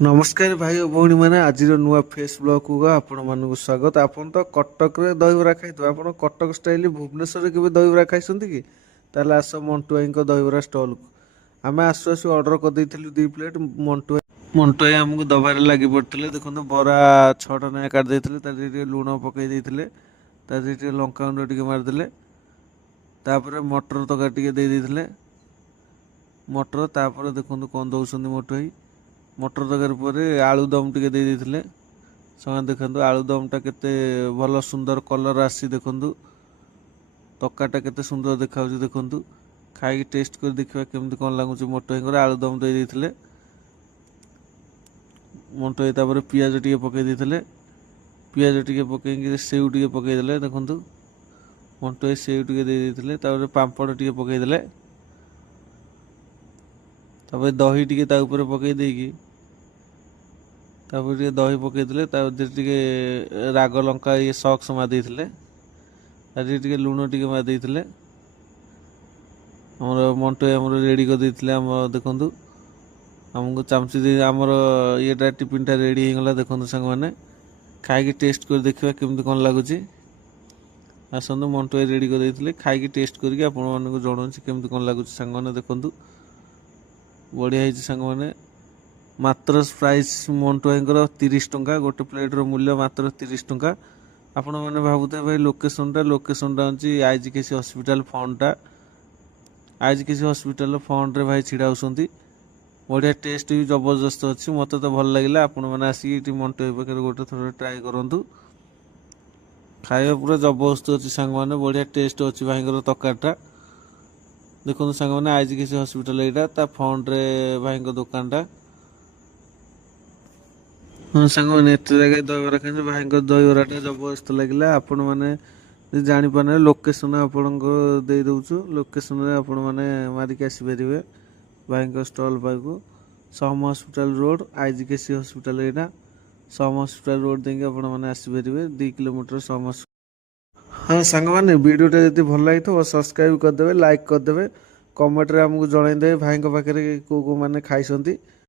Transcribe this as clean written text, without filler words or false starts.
नमस्कार भाई और भौणी मैंने आज नुआ फेस ब्लॉग को आपण मानक स्वागत। आपन तो कटक रे दहीबरा खाई आप कटक स्टाइल भुवनेश्वर के दहीबरा खाई कि ताले आस मंटू भाई दहीबरा स्टल को आम आसु आसु ऑर्डर कर देथिलु 2 प्लेट। मंटू भाई आमको दबारे लगी पड़ते देखो बरा 6टा ना काट देते ताकि लुण पकई देते लंका गुंड टे मारिदे तापर मटर तक दे देते मटर तापर देखो कौन दौरान मोटू भाई मटर तरकारी पर आलुदम टे दे देते से देखते आलुदमटा केते भल सुंदर कलर आसी देखु तकाटा केते सुंदर देखा देखु खाई टेस्ट कर देखा केमती कौन लगुच मोटू भाई आलुदम दे देते मोटू भाई तापर पियाज टे पकई देते पियाज टे पकई सेव टे पकईदे देखु मोटू भाई सेव टे दे देते पापड़ टे पकईदे दही टे पकई देगी तापर दही पकईदे टे राग लंका ये सॉक्स मारी टे लुण टे मारी आमर मंटू आमर रेडी कर देते देखु आमको चामची दे आमर ये टिफिन रेडी होगा देखो सांग मैंने खाई टेस्ट कर देखा केमती कौन लगुच आसतु मंटू रेडी कर देते खाई टेस्ट करके आपण जनाऊँ केमती कौन लगुच सांग मैंने देखु बढ़िया है सांग मैंने मात्र प्राइस मंटू भाई 30 टंका गोटे प्लेटर मूल्य मात्र 30 टंका। आपण मैंने भावुते भाई लोकेशनटा हूँ आईजीकेसी हॉस्पिटल फंडटा आईजीकेसी हॉस्पिटल फंड रे भाई छिड़ा होती बढ़िया टेस्ट भी जबरदस्त अच्छी मत तो भल लगे आपण मैंने आसिक मंटू भाई पाखे गोटे थोड़ा ट्राए करूँ खाଇବା पूरा जबरदस्त अच्छी सांग मैंने बढ़िया टेस्ट अच्छी भाई तकाटा देखो सांग मैंने आईजीकेसी हॉस्पिटल यहाँ फंड रे भाई दुकानटा हाँ सांग मैंने एत जगह दहीबरा खाई भाई दहीबराटा जबरदस्त लगे आपण मैंने जापारे लोकेशन आपण दे दूँ लोकेशन आपण मैंने मारिक आसपारे भाई स्टल पाक सम हॉस्पिटल रोड आईजीकेसी हॉस्पिटल यहाँ सम हॉस्पिटल रोड देंगे आपण मैंने आसपारे 2 किलोमीटर सम। हाँ सांग मैंने वीडियोटा यदि भल लगी तो सब्सक्राइब करदे लाइक करदे कमेंट रे आमको जनईदे भाई पाखे को मैंने खाई।